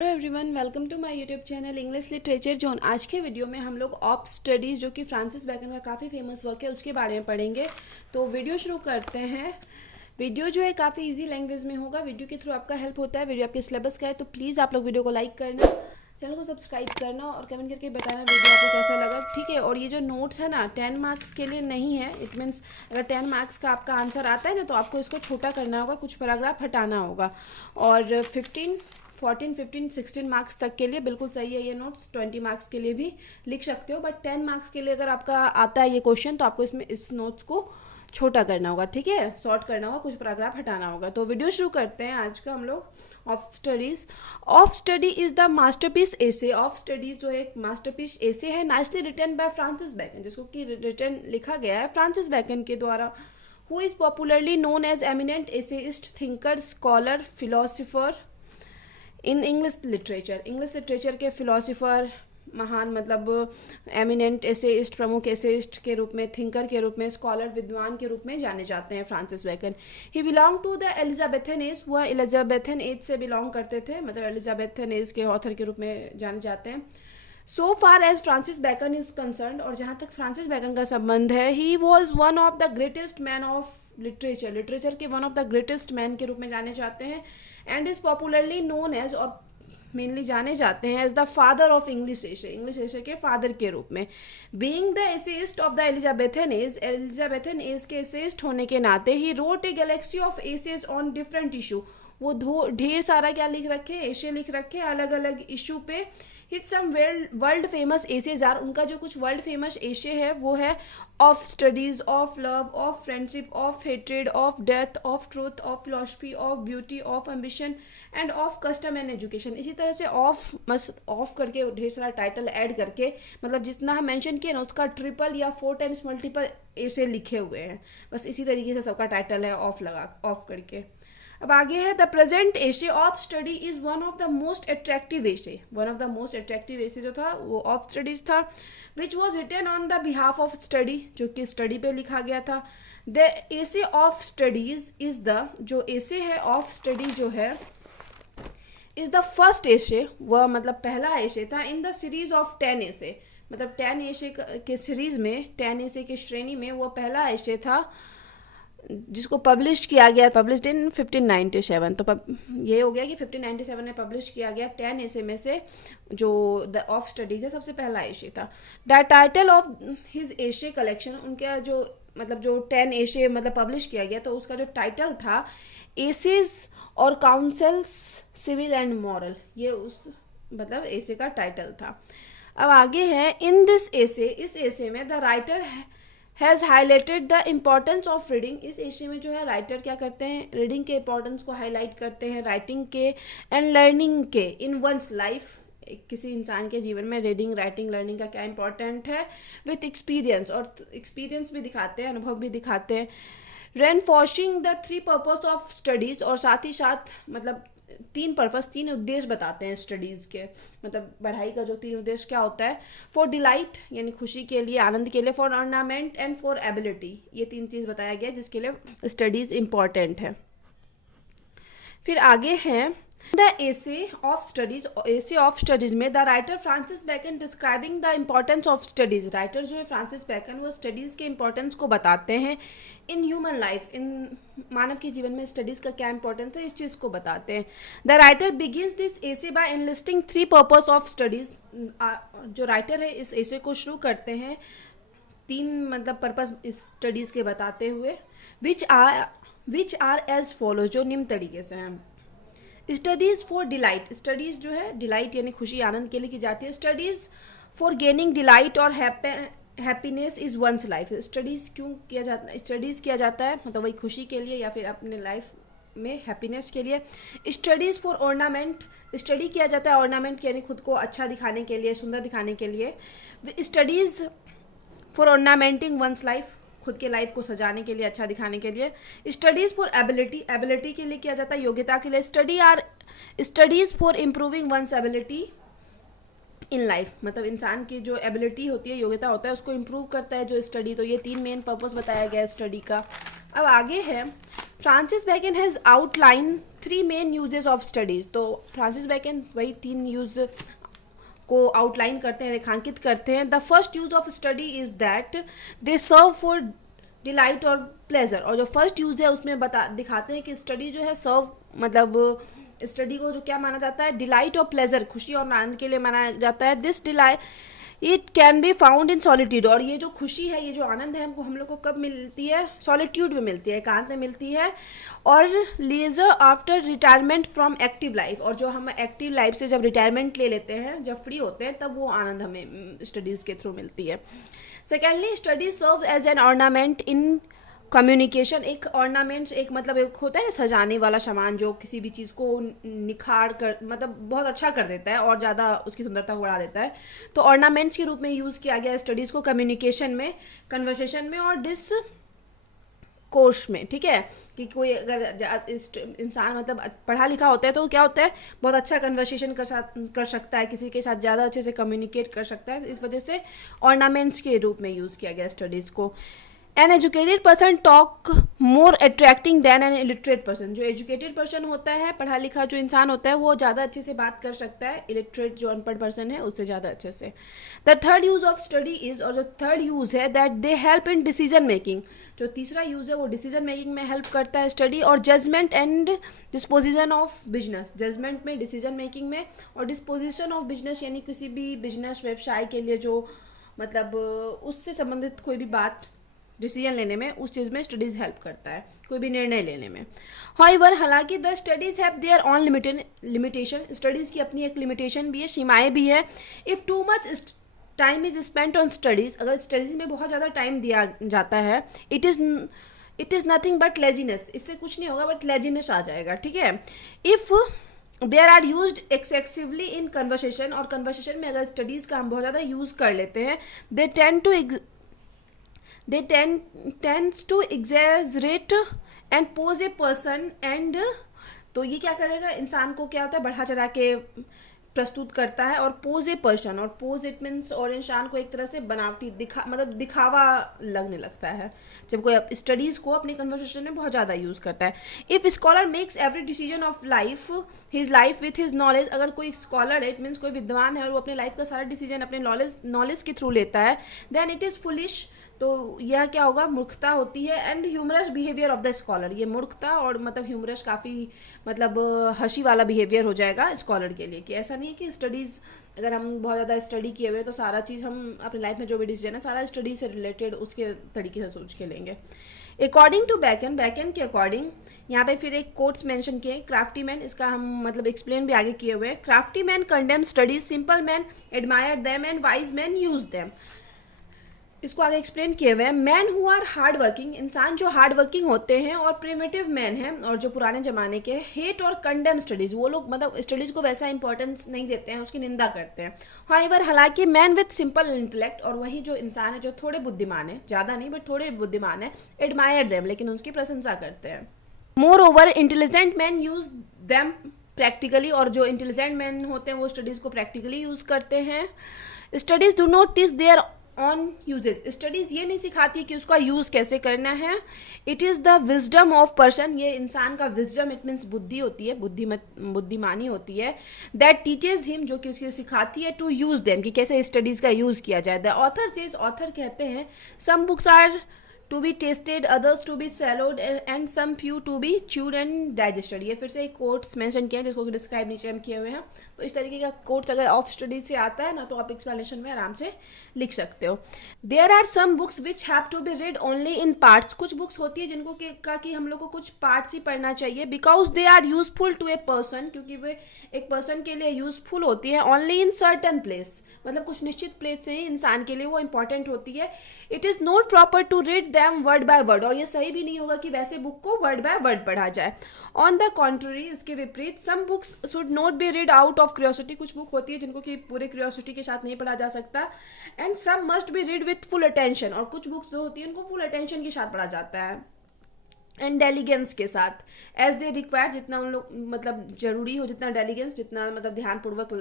Hello everyone, welcome to my YouTube channel English literature zone. आज के video में हम लोग ऑफ स्टडीज़ जो कि फ्रांसिस बैकन का काफ़ी फेमस वर्क है उसके बारे में पढ़ेंगे। तो वीडियो शुरू करते हैं। वीडियो जो है काफ़ी इजी लैंग्वेज में होगा। वीडियो के थ्रू आपका हेल्प होता है। वीडियो आपके सिलेबस का है तो प्लीज़ आप लोग वीडियो को लाइक करना, चैनल को सब्सक्राइब करना और कमेंट करके बताना वीडियो आपको कैसा लगा। ठीक है। और ये जो नोट्स है ना 10 मार्क्स के लिए नहीं है। इट मीन्स अगर 10 मार्क्स का आपका आंसर आता है ना तो आपको इसको छोटा करना होगा, कुछ पैराग्राफ हटाना होगा। और 16 मार्क्स तक के लिए बिल्कुल सही है ये नोट्स। 20 मार्क्स के लिए भी लिख सकते हो, बट 10 मार्क्स के लिए अगर आपका आता है ये क्वेश्चन तो आपको इसमें इस नोट्स को छोटा करना होगा। ठीक है, शॉर्ट करना होगा, कुछ पैराग्राफ हटाना होगा। तो वीडियो शुरू करते हैं आज का हम लोग। Of studies. Of study is the masterpiece essay. Of studies जो एक मास्टरपीस एसे है, nicely written by Francis Bacon, जिसको कि रिटन लिखा गया है फ्रांसिस बैकन के द्वारा। Who is popularly known as eminent essayist, thinker, scholar, philosopher in English literature. English literature के फिलोसोफर, महान मतलब एमिनेंट एसेइस्ट, प्रमुख एसेइस्ट के रूप में, थिंकर के रूप में, स्कॉलर विद्वान के रूप में जाने जाते हैं Francis Bacon. He belong to the Elizabethan age. वह एलिजाबेथन एज से बिलोंग करते थे, मतलब एलिजाबेथन एज के ऑथर के रूप में जाने जाते हैं। So far as Francis Bacon is concern, और जहाँ तक फ्रांसिस बैकन का संबंध है, he was one of the greatest man of literature. Literature के one of the greatest man के रूप में जाने जाते हैं। And is popularly known as, और मेनली जाने जाते हैं as the father of English essay, English essay के फादर के रूप में। Being the essayist of the Elizabethan as, Elizabethan age के एसेइस्ट होने के नाते he wrote a galaxy of essays on different issue. वो ढेर सारा क्या लिख रखे, एशे लिख रखे अलग अलग इशू पे। His some world famous essays are, उनका जो कुछ वर्ल्ड फेमस एशे है वो है of studies, of love, of friendship, of hatred, of death, of truth, of philosophy, of beauty, of ambition and of custom and education. इसी तरह से of करके ढेर सारा टाइटल ऐड करके, मतलब जितना हम मेंशन किए ना उसका ट्रिपल या 4 टाइम्स मल्टीपल एशे लिखे हुए हैं। बस इसी तरीके से सबका टाइटल है ऑफ करके। अब आगे है the present essay of study is one of the most attractive essay. One of the most attractive essay जो था वो ऑफ स्टडीज था, which was written on the behalf of study, जो कि स्टडी पे लिखा गया था। द एशे ऑफ स्टडीज इज द, जो एशे है ऑफ स्टडी जो है, इज द फर्स्ट एशे, वह मतलब पहला एशे था इन द सीरीज ऑफ 10 एशे, मतलब 10 एशे के सीरीज में, 10 एशे की श्रेणी में वह पहला एशे था जिसको पब्लिश किया गया, पब्लिश्ड इन 1597। तो ये हो गया कि 1597 में पब्लिश किया गया 10 एशे में से जो द ऑफ स्टडीज है सबसे पहला एशे था। द टाइटल ऑफ हिज एशे कलेक्शन, उनका जो मतलब जो 10 एशे मतलब पब्लिश किया गया तो उसका जो टाइटल था एसेज और काउंसिल्स सिविल एंड मॉरल, ये उस मतलब एशे का टाइटल था। अब आगे है इन दिस एशे, इस एशे में the writer has highlighted the importance of reading. इस एशे में जो है राइटर क्या करते हैं, रीडिंग के इम्पोर्टेंस को हाईलाइट करते हैं, राइटिंग के एंड लर्निंग के इन वंस लाइफ। किसी इंसान के जीवन में रीडिंग, राइटिंग, लर्निंग का क्या इंपॉर्टेंट है विथ एक्सपीरियंस, और एक्सपीरियंस भी दिखाते हैं, अनुभव भी दिखाते हैं। Reinforcing the 3 purpose of studies, और साथ ही साथ मतलब 3 पर्पस, 3 उद्देश्य बताते हैं स्टडीज़ के, मतलब पढ़ाई का जो 3 उद्देश्य क्या होता है। फॉर डिलाइट यानी खुशी के लिए, आनंद के लिए, for ornament and for ability, ये 3 चीज़ बताया गया जिसके लिए स्टडीज़ इम्पॉर्टेंट है। फिर आगे है the essay of studies. Essay of studies में the writer Francis Bacon describing the importance of studies, writer जो है फ्रांसिस बैकन वो स्टडीज़ के इम्पोर्टेंस को बताते हैं इन ह्यूमन लाइफ, इन मानव के जीवन में स्टडीज़ का क्या इंपॉर्टेंस है इस चीज़ को बताते हैं। The writer begins this essay by enlisting 3 purpose of studies. जो राइटर है इस एसे को शुरू करते हैं 3 मतलब पर्पस स्टडीज़ के बताते हुए, विच आर एज फॉलो, जो निम्न तरीके से हैं। स्टडीज़ फॉर डिलाइट, स्टडीज़ जो है डिलाइट यानी खुशी, आनंद के लिए की जाती है। स्टडीज़ फॉर गेनिंग डिलाइट और happiness is one's life. Studies क्यों किया जाता है, स्टडीज़ किया जाता है मतलब वही खुशी के लिए या फिर अपने लाइफ में हैप्पीनेस के लिए। स्टडीज़ फॉर ऑर्नामेंट, स्टडी किया जाता है ऑर्नामेंट यानी खुद को अच्छा दिखाने के लिए, सुंदर दिखाने के लिए। स्टडीज़ फॉर ऑर्नामेंटिंग वंस लाइफ, खुद के लाइफ को सजाने के लिए, अच्छा दिखाने के लिए। स्टडीज़ फॉर एबिलिटी, एबिलिटी के लिए किया जाता है, योग्यता के लिए। Studies for improving one's ability in life, मतलब इंसान की जो एबिलिटी होती है, योग्यता होता है, उसको इम्प्रूव करता है जो स्टडी। तो ये 3 मेन पर्पस बताया गया है स्टडी का। अब आगे है, Francis bacon has outline 3 main uses of studies. तो फ्रांसिस बैकन वही 3 यूज को आउटलाइन करते हैं, रेखांकित करते हैं। The first use of study is that they serve for delight और प्लेजर। और जो फर्स्ट यूज है उसमें दिखाते हैं कि स्टडी जो है सर्व मतलब स्टडी को जो क्या माना जाता है, डिलाइट और प्लेजर, खुशी और आनंद के लिए माना जाता है। This delight it can be found in solitude. और ये जो खुशी है, ये जो आनंद है, हमको हम लोग को कब मिलती है? सॉलिट्यूड में मिलती है, एकांत में मिलती है। और leisure after retirement from active life. और जो हम एक्टिव लाइफ से जब रिटायरमेंट ले लेते हैं, जब फ्री होते हैं, तब वो आनंद हमें स्टडीज़ के थ्रू मिलती है। Secondly, study serve as an ornament in communication. एक ऑर्नामेंट्स, एक मतलब एक होता है ना सजाने वाला सामान, जो किसी भी चीज़ को निखार कर मतलब बहुत अच्छा कर देता है और ज़्यादा उसकी सुंदरता को बढ़ा देता है। तो ऑर्नामेंट्स के रूप में यूज़ किया गया स्टडीज़ को कम्युनिकेशन में, कन्वर्सेशन में और कोर्स में। ठीक है, कि कोई अगर इंसान मतलब पढ़ा लिखा होता है तो क्या होता है, बहुत अच्छा कन्वर्सेशन कर सकता है, किसी के साथ ज़्यादा अच्छे से कम्युनिकेट कर सकता है। इस वजह से ऑर्नामेंट्स के रूप में यूज़ किया गया स्टडीज़ को। An educated person talk more attracting than an illiterate person. जो एजुकेटेड पर्सन होता है, पढ़ा लिखा जो इंसान होता है, वो ज़्यादा अच्छे से बात कर सकता है, इलिटरेट जो अनपढ़ पर्सन है उससे ज़्यादा अच्छे से। The third use of study is, और जो थर्ड यूज़ है, that they help in decision making. जो तीसरा यूज़ है वो डिसीजन मेकिंग में हेल्प करता है स्टडी। और judgement and disposition of business. Judgement में, डिसीजन मेकिंग में, और डिस्पोजिशन ऑफ बिजनेस यानी किसी भी बिजनेस व्यवसाय के लिए जो मतलब उससे संबंधित कोई भी बात डिसीजन लेने में, उस चीज़ में स्टडीज़ हेल्प करता है, कोई भी निर्णय लेने में। हाउएवर, हालांकि the studies have their on limitation. Studies की अपनी एक लिमिटेशन भी है, सीमाएं भी है। If too much time is spent on studies, अगर स्टडीज़ में बहुत ज़्यादा टाइम दिया जाता है, it is nothing but laziness. इससे कुछ नहीं होगा बट लेजीनेस आ जाएगा। ठीक है, if there are use excessively in conversation, और कन्वर्सेशन में अगर स्टडीज़ का हम बहुत ज़्यादा यूज़ कर लेते हैं, they tends to exaggerate and pose a person and तो ये क्या करेगा, इंसान को क्या होता है, बढ़ा चढ़ा के प्रस्तुत करता है। और पोज ए पर्सन, और पोज इट मीन्स, और इंसान को एक तरह से बनावटी दिखावा लगने लगता है जब कोई स्टडीज़ को अपनी कन्वर्सेशन में बहुत ज़्यादा यूज़ करता है। If scholar makes every decision of his life with his knowledge. अगर कोई स्कॉलर है, इट मीन्स कोई विद्वान है, और वो अपने लाइफ का सारा डिसीजन अपने नॉलेज के थ्रू लेता है, देन इट इज़ फुलिश। तो यह क्या होगा, मूर्खता होती है। And humorous behaviour of the scholar. ये मूर्खता और मतलब ह्यूमरस, काफ़ी मतलब हंसी वाला बिहेवियर हो जाएगा स्कॉलर के लिए। कि ऐसा नहीं है कि स्टडीज़, अगर हम बहुत ज़्यादा स्टडी किए हुए तो सारा चीज़ हम अपनी लाइफ में जो भी डिसीजन है सारा स्टडी से रिलेटेड उसके तरीके से सोच के लेंगे। अकॉर्डिंग टू बैकन के अकॉर्डिंग, यहाँ पे फिर एक कोट्स मेंशन किए। क्राफ्टी मैन, इसका हम मतलब एक्सप्लेन भी आगे किए हुए हैं। Crafty man condemn studies, simple man admire them and wise man use them. इसको आगे एक्सप्लेन किए हुए हैं। Man who are hard working, इंसान जो हार्ड वर्किंग होते हैं, और प्रिमिटिव मैन हैं, और जो पुराने ज़माने के, हेट और कंडेम स्टडीज़। वो लोग मतलब स्टडीज़ को वैसा इंपॉर्टेंस नहीं देते हैं, उसकी निंदा करते हैं। हाउएवर, हालांकि मैन विथ सिंपल इंटेलेक्ट, और वही जो इंसान है जो थोड़े बुद्धिमान है, ज़्यादा नहीं बट थोड़े बुद्धिमान है, एडमायर देम, लेकिन उसकी प्रशंसा करते हैं। More over, intelligent man use them practically, और जो इंटेलिजेंट मैन होते हैं वो स्टडीज़ को प्रैक्टिकली यूज़ करते हैं। Studies do not teach their own uses. Studies ये नहीं सिखाती कि उसका यूज़ कैसे करना है। It is the wisdom of person, ये इंसान का विजडम, इट मीन्स बुद्धि होती है, बुद्धिमानी होती है। दैट टीचेज हिम, जो कि उसको सिखाती है, टू यूज़ देम, कि कैसे स्टडीज़ का यूज़ किया जाए। द ऑथर सेज, ऑथर कहते हैं, some books are to be tasted, others to be swallowed and some few to be chewed and digested. ये फिर से एक कोट्स मेंशन किया है जिसको डिस्क्राइब नीचे हम किए हुए हैं। तो इस तरीके का कोट्स अगर ऑफ स्टडी से आता है ना, तो आप एक्सप्लेनेशन में आराम से लिख सकते हो। There are some books which have to be read only in parts. कुछ बुक्स होती है जिनको कि हम लोग को कुछ पार्ट्स ही पढ़ना चाहिए, because they are useful to a person, क्योंकि वे एक पर्सन के लिए यूजफुल होती है। ओनली इन सर्टन प्लेस, मतलब कुछ निश्चित प्लेस से ही इंसान के लिए वो इंपॉर्टेंट होती है। It is not proper to read them word by word, और ये सही भी नहीं होगा कि वैसे बुक को वर्ड बाय वर्ड पढ़ा जाए। ऑन द कॉन्ट्ररी, इसके विपरीत, some books should not be read out of curiosity. कुछ बुक होती है जिनको कि पूरे क्यूरियोसिटी के साथ नहीं पढ़ा जा सकता। And some must be read with full attention, और कुछ बुक्स जो होती है उनको फुल अटेंशन के साथ पढ़ा जाता है, एंड डेलीगेंस के साथ, एज दे रिक्वायर, जितना उन लोग मतलब जरूरी हो, जितना डेलीगेंस, जितना मतलब ध्यानपूर्वक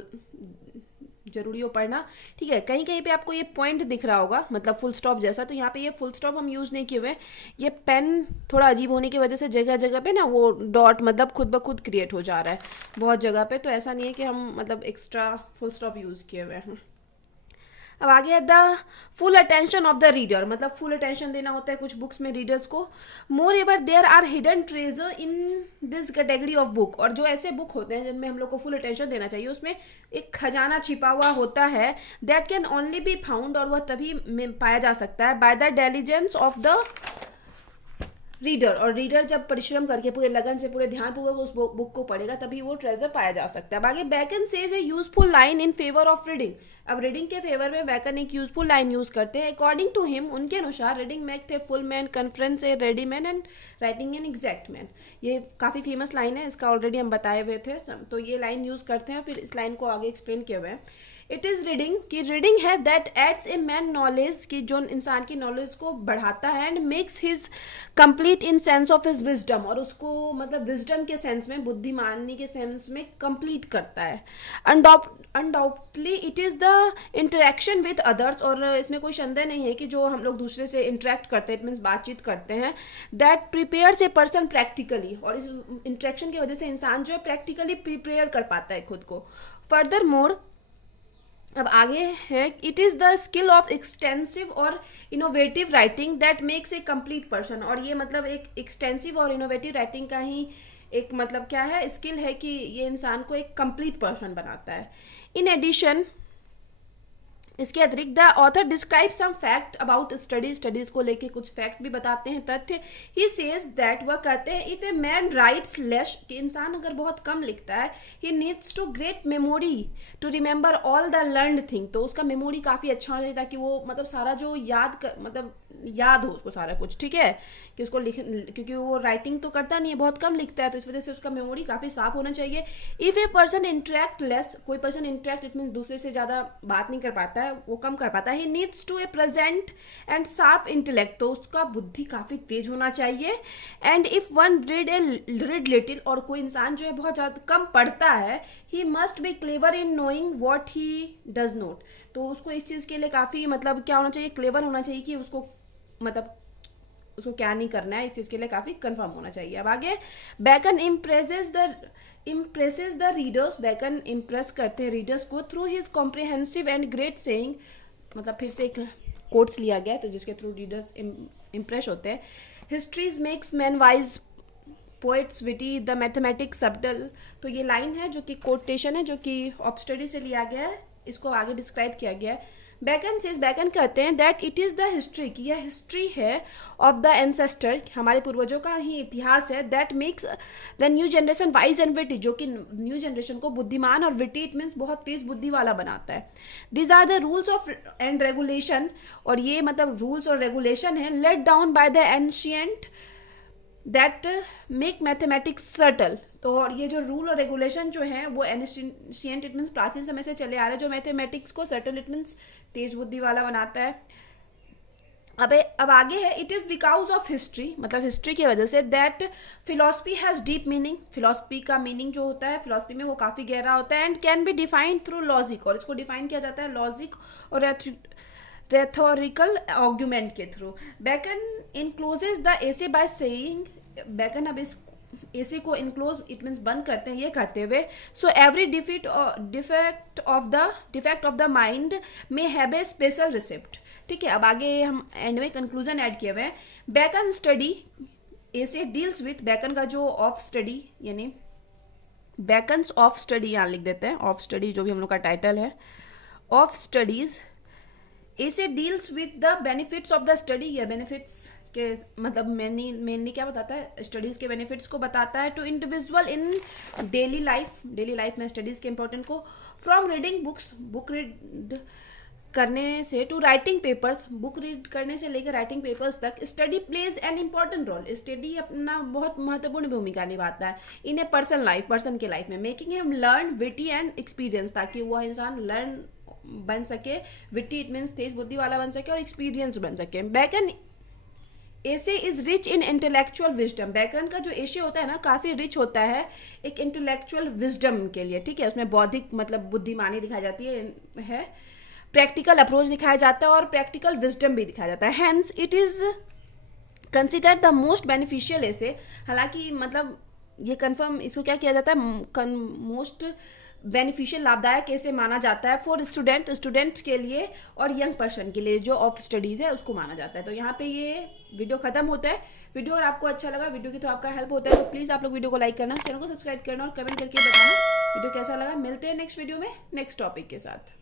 जरूरी हो पढ़ना, ठीक है। कहीं कहीं पे आपको ये पॉइंट दिख रहा होगा, मतलब फुल स्टॉप जैसा, तो यहाँ पे ये फुल स्टॉप हम यूज़ नहीं किए हुए हैं। ये पेन थोड़ा अजीब होने की वजह से जगह जगह पे ना वो डॉट मतलब खुद ब खुद क्रिएट हो जा रहा है बहुत जगह पे, तो ऐसा नहीं है कि हम मतलब एक्स्ट्रा फुल स्टॉप यूज़ किए हुए हैं। अब आगे है the full attention of the reader, मतलब फुल अटेंशन देना होता है कुछ बुक्स में रीडर्स को। More ever there are hidden treasure in this category of book, और जो ऐसे बुक होते हैं जिनमें हम लोग को फुल अटेंशन देना चाहिए, उसमें एक खजाना छिपा हुआ होता है, that can only be found, और वह तभी पाया जा सकता है by the diligence of the reader, और रीडर जब परिश्रम करके पूरे लगन से पूरे ध्यानपूर्वक उस बुक को पढ़ेगा तभी वो ट्रेजर पाया जा सकता है। अब आगे bacon says A useful line in favour of reading, अब रीडिंग के फेवर में बैकन एक यूजफुल लाइन यूज करते हैं। अकॉर्डिंग टू हिम, उनके अनुसार, रीडिंग मेक थे full man conference A ready man and writing an exact man. ये काफ़ी फेमस लाइन है, इसका ऑलरेडी हम बताए हुए थे, तो ये लाइन यूज करते हैं, फिर इस लाइन को आगे एक्सप्लेन किया हुआ है। इट इज़ रीडिंग, कि रीडिंग है that adds a man knowledge, की जो इंसान की नॉलेज को बढ़ाता है, and makes his complete in sense of his wisdom, और उसको मतलब विजडम के सेंस में, बुद्धिमानी के सेंस में कंप्लीट करता है। Undoubtedly it is the interaction with others, और इसमें कोई संदेह नहीं है कि जो हम लोग दूसरे से इंटरेक्ट करते हैं, इट मीन्स बातचीत करते हैं, that prepares a person practically, और इस इंटरेक्शन की वजह से इंसान जो है प्रैक्टिकली प्रिपेयर कर पाता है खुद को। फर्दर मोर, अब आगे है, it is the skill of extensive और innovative writing that makes a complete person, और ये मतलब एक एक्सटेंसिव और इनोवेटिव राइटिंग का ही एक मतलब क्या है, स्किल है कि ये इंसान को एक कंप्लीट पर्सन बनाता है। इन एडिशन, इसके अतिरिक्त the author describe some fact about studies को लेके कुछ फैक्ट भी बताते हैं, तथ्य। ही सेज दैट, वह कहते हैं, if a man writes less, कि इंसान अगर बहुत कम लिखता है, he needs to great memory to remember all the learned thing, तो उसका मेमोरी काफ़ी अच्छा हो जाए ताकि वो मतलब सारा जो मतलब याद हो उसको सारा कुछ, ठीक है, कि उसको क्योंकि वो राइटिंग तो करता नहीं है, बहुत कम लिखता है, तो इस वजह से उसका मेमोरी काफ़ी साफ होना चाहिए। If a person interact less, कोई पर्सन इंटरेक्ट इट मीन्स दूसरे से ज़्यादा बात नहीं कर पाता है, वो कम कर पाता है। He needs to a present and sharp intellect, तो उसका बुद्धि काफ़ी तेज होना चाहिए। And if one read little, और कोई इंसान जो है बहुत ज़्यादा कम पढ़ता है, he must be clever in knowing what he does note, तो उसको इस चीज़ के लिए काफ़ी मतलब क्या होना चाहिए, क्लेवर होना चाहिए कि उसको मतलब उसको क्या नहीं करना है, इस चीज़ के लिए काफ़ी कंफर्म होना चाहिए। अब आगे, bacon impresses the readers, bacon impress करते हैं रीडर्स को through his comprehensive and great saying, मतलब फिर से एक कोट्स लिया गया तो जिसके थ्रू रीडर्स इम्प्रेस होते हैं। Histories makes man wise, poets witty, the mathematics subtle, तो ये लाइन है जो कि कोटेशन है, जो कि ऑफ स्टडी से लिया गया है, इसको आगे डिस्क्राइब किया गया है। बैकन कहते हैं that it is the history, कि यह हिस्ट्री है ऑफ द एंसेस्टर, हमारे पूर्वजों का ही इतिहास है, that makes the new generation wise and witty, जो कि न्यू जनरेशन को बुद्धिमान और विटी इट मीन्स बहुत तेज बुद्धि वाला बनाता है। These are the rules of and regulation, और ये मतलब रूल्स और रेगुलेशन है, laid down by the ancient that make mathematics subtle, तो और ये जो रूल और रेगुलेशन जो है वो एंशिएंट इट मीन्स प्राचीन समय से चले आ रहे हैं, जो मैथमेटिक्स को सर्टल इट मीन्स तेज बुद्धि वाला बनाता है। अब आगे है, it is because of history, मतलब हिस्ट्री की वजह से, that philosophy has deep meaning, philosophy का मीनिंग जो होता है फिलॉसफी में वो काफ़ी गहरा होता है, and can be defined through logic, और इसको डिफाइन किया जाता है लॉजिक और रेथोरिकल आर्ग्यूमेंट के through. Bacon encloses the essay by saying, Bacon अब इस एसे को इनक्लोज इट मीन्स बंद करते हैं ये कहते हुए, so every defect of the mind may have a special receipt, ठीक है। अब आगे हम एंड में कंक्लूजन ऐड किए हुए हैं। Bacon study essay deals with, bacon का जो ऑफ स्टडी यानी बैकन्स ऑफ स्टडी यहाँ लिख देते हैं, ऑफ स्टडी जो भी हम लोग का टाइटल है, ऑफ स्टडीज ऐसे deals with the benefits of the study, या बेनिफिट्स के मतलब मेनली क्या बताता है, स्टडीज़ के बेनिफिट्स को बताता है, to individual in daily life में स्टडीज़ के इंपॉर्टेंट को, from reading books, book read करने से, to writing papers, book read करने से लेकर राइटिंग पेपर्स तक, study plays an important role, study अपना बहुत महत्वपूर्ण भूमिका निभाता है इन ए पर्सन के लाइफ में, making him learn witty and experience, ताकि वह इंसान लर्न बन सके, विटी इट मीन्स तेज बुद्धि वाला बन सके, और एक्सपीरियंस बन सके। Bacon essay is rich in intellectual wisdom. व्याकरण का जो एसे होता है ना, काफ़ी रिच होता है एक इंटेलेक्चुअल विजडम के लिए, ठीक है। उसमें बौद्धिक मतलब बुद्धिमानी दिखाई जाती है, प्रैक्टिकल अप्रोच दिखाया जाता है और प्रैक्टिकल विजडम भी दिखाया जाता है। Hence it is consider the most beneficial essay. हालांकि मतलब ये कंफर्म इसको क्या किया जाता है, मोस्ट बेनिफिशियल लाभदायक ऐसे माना जाता है फॉर स्टूडेंट्स के लिए और यंग पर्सन के लिए जो ऑफ स्टडीज़ है उसको माना जाता है। तो यहाँ पे ये वीडियो खत्म होता है। वीडियो अगर आपको अच्छा लगा, वीडियो की तो आपका हेल्प होता है, तो प्लीज़ आप लोग वीडियो को लाइक करना, चैनल को सब्सक्राइब करना और कमेंट करके बताना वीडियो कैसा लगा। मिलते हैं नेक्स्ट वीडियो में नेक्स्ट टॉपिक के साथ।